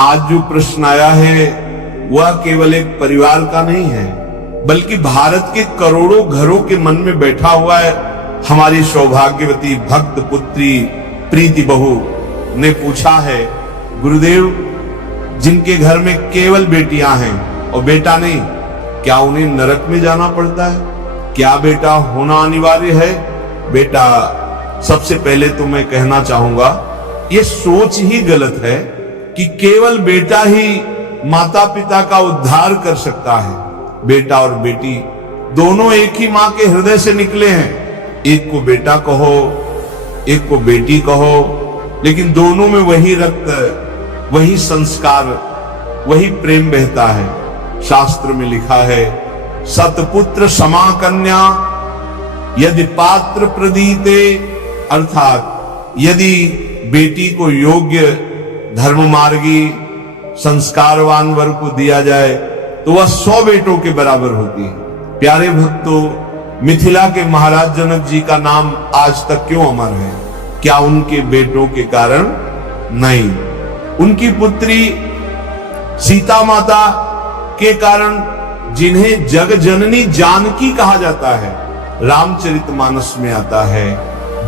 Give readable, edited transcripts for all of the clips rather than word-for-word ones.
आज जो प्रश्न आया है वह केवल एक परिवार का नहीं है, बल्कि भारत के करोड़ों घरों के मन में बैठा हुआ है। हमारी सौभाग्यवती भक्त पुत्री प्रीति बहू ने पूछा है, गुरुदेव जिनके घर में केवल बेटियां हैं और बेटा नहीं, क्या उन्हें नरक में जाना पड़ता है? क्या बेटा होना अनिवार्य है? बेटा, सबसे पहले तो मैं कहना चाहूंगा ये सोच ही गलत है कि केवल बेटा ही माता पिता का उद्धार कर सकता है। बेटा और बेटी दोनों एक ही मां के हृदय से निकले हैं। एक को बेटा कहो, एक को बेटी कहो, लेकिन दोनों में वही रक्त, वही संस्कार, वही प्रेम बहता है। शास्त्र में लिखा है, सतपुत्र समा कन्या यदि पात्र प्रदीते, अर्थात यदि बेटी को योग्य धर्म मार्गी संस्कारवान वर को दिया जाए तो वह 100 बेटों के बराबर होती है। प्यारे भक्तों, मिथिला के महाराज जनक जी का नाम आज तक क्यों अमर है? क्या उनके बेटों के कारण? नहीं, उनकी पुत्री सीता माता के कारण, जिन्हें जग जननी जानकी कहा जाता है। रामचरितमानस में आता है,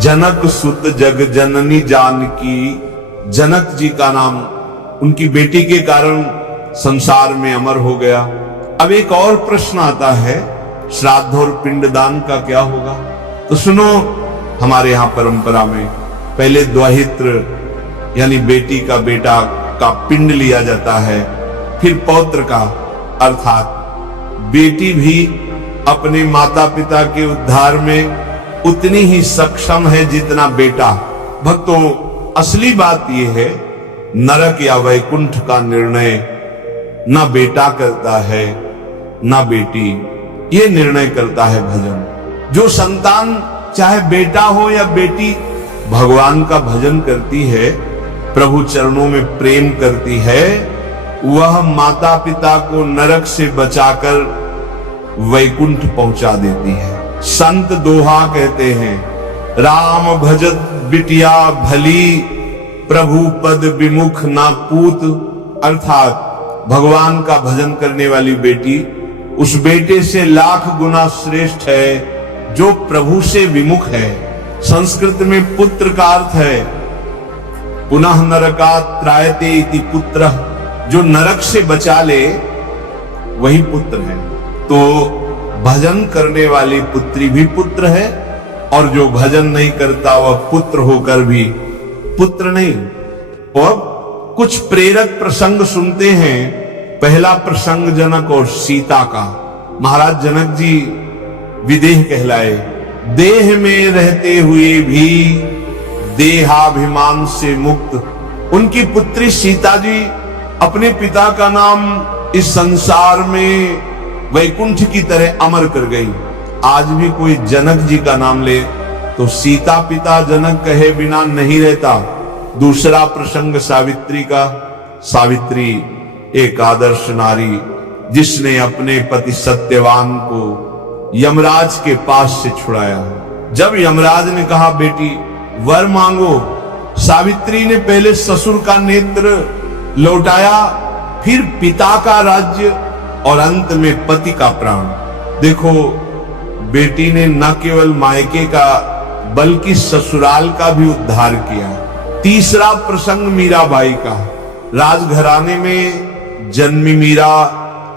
जनक सुत जग जननी जानकी। जनक जी का नाम उनकी बेटी के कारण संसार में अमर हो गया। अब एक और प्रश्न आता है, श्राद्ध और पिंडदान का क्या होगा? तो सुनो, हमारे यहां परंपरा में पहले द्वहित्र यानी बेटी का बेटा का पिंड लिया जाता है, फिर पौत्र का, अर्थात बेटी भी अपने माता पिता के उद्धार में उतनी ही सक्षम है जितना बेटा। भक्तों, असली बात यह है, नरक या वैकुंठ का निर्णय ना बेटा करता है ना बेटी, ये निर्णय करता है भजन। जो संतान चाहे बेटा हो या बेटी भगवान का भजन करती है, प्रभु चरणों में प्रेम करती है, वह माता पिता को नरक से बचाकर वैकुंठ पहुंचा देती है। संत दोहा कहते हैं, राम भजत बिटिया भली, प्रभु पद विमुख ना पूत। अर्थात भगवान का भजन करने वाली बेटी उस बेटे से लाख गुना श्रेष्ठ है जो प्रभु से विमुख है। संस्कृत में पुत्र का अर्थ है पुनः नरकात् त्रायते इति पुत्र, जो नरक से बचा ले वही पुत्र है। तो भजन करने वाली पुत्री भी पुत्र है, और जो भजन नहीं करता वह पुत्र होकर भी पुत्र नहीं। और कुछ प्रेरक प्रसंग सुनते हैं। पहला प्रसंग जनक और सीता का। महाराज जनक जी विदेह कहलाए, देह में रहते हुए भी देहाभिमान से मुक्त। उनकी पुत्री सीता जी अपने पिता का नाम इस संसार में वैकुंठ की तरह अमर कर गई। आज भी कोई जनक जी का नाम ले तो सीता पिता जनक कहे बिना नहीं रहता। दूसरा प्रसंग सावित्री का। सावित्री एक आदर्श नारी, जिसने अपने पति सत्यवान को यमराज के पास से छुड़ाया। जब यमराज ने कहा बेटी वर मांगो, सावित्री ने पहले ससुर का नेत्र लौटाया, फिर पिता का राज्य और अंत में पति का प्राण। देखो, बेटी ने न केवल मायके का बल्कि ससुराल का भी उद्धार किया। तीसरा प्रसंग मीराबाई का। राजघराने में जन्मी मीरा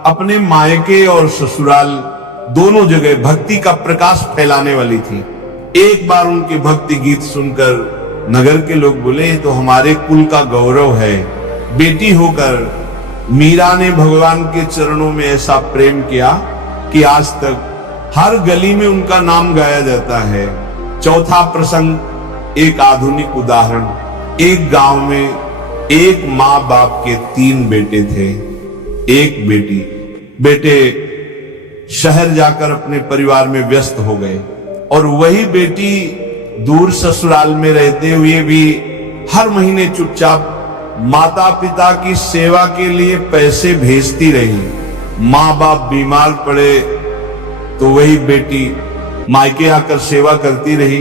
अपने मायके और ससुराल दोनों जगह भक्ति का प्रकाश फैलाने वाली थी। एक बार उनके भक्ति गीत सुनकर नगर के लोग बोले, तो हमारे कुल का गौरव है। बेटी होकर मीरा ने भगवान के चरणों में ऐसा प्रेम किया कि आज तक हर गली में उनका नाम गाया जाता है। चौथा प्रसंग एक आधुनिक उदाहरण। एक गांव में एक माँ बाप के 3 बेटे थे। एक बेटी। बेटे शहर जाकर अपने परिवार में व्यस्त हो गए, और वही बेटी दूर ससुराल में रहते हुए भी हर महीने चुपचाप माता पिता की सेवा के लिए पैसे भेजती रही। माँ बाप बीमार पड़े तो वही बेटी मायके आकर सेवा करती रही।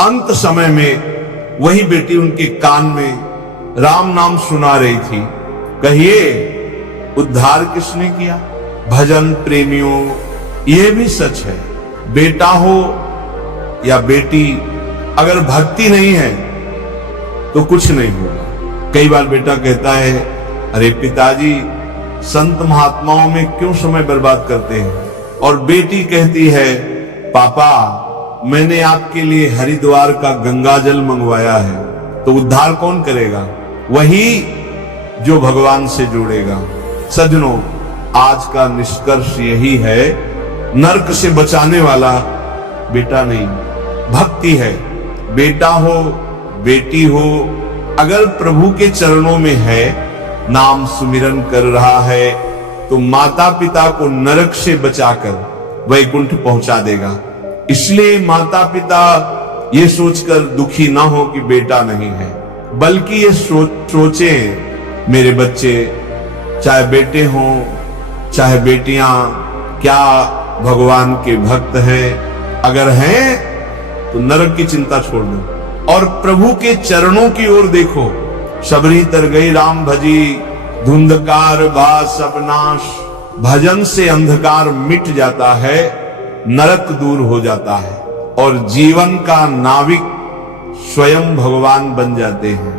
अंत समय में वही बेटी उनके कान में राम नाम सुना रही थी। कहिए, उद्धार किसने किया? भजन प्रेमियों, यह भी सच है, बेटा हो या बेटी, अगर भक्ति नहीं है तो कुछ नहीं होगा। कई बार बेटा कहता है, अरे पिताजी संत महात्माओं में क्यों समय बर्बाद करते हैं? और बेटी कहती है, पापा मैंने आपके लिए हरिद्वार का गंगा जल मंगवाया है। तो उद्धार कौन करेगा? वही जो भगवान से जुड़ेगा। सज्जनों, आज का निष्कर्ष यही है, नरक से बचाने वाला बेटा नहीं, भक्ति है। बेटा हो बेटी हो, अगर प्रभु के चरणों में है, नाम सुमिरन कर रहा है, तो माता पिता को नरक से बचाकर वैकुंठ पहुंचा देगा। इसलिए माता पिता ये सोचकर दुखी ना हो कि बेटा नहीं है, बल्कि ये सोचें मेरे बच्चे, चाहे बेटे हों चाहे बेटियां, क्या भगवान के भक्त हैं? अगर हैं तो नरक की चिंता छोड़ दो और प्रभु के चरणों की ओर देखो। सबरी तर गई राम भजी, धुंधकार भा सब नाश। भजन से अंधकार मिट जाता है, नरक दूर हो जाता है और जीवन का नाविक स्वयं भगवान बन जाते हैं।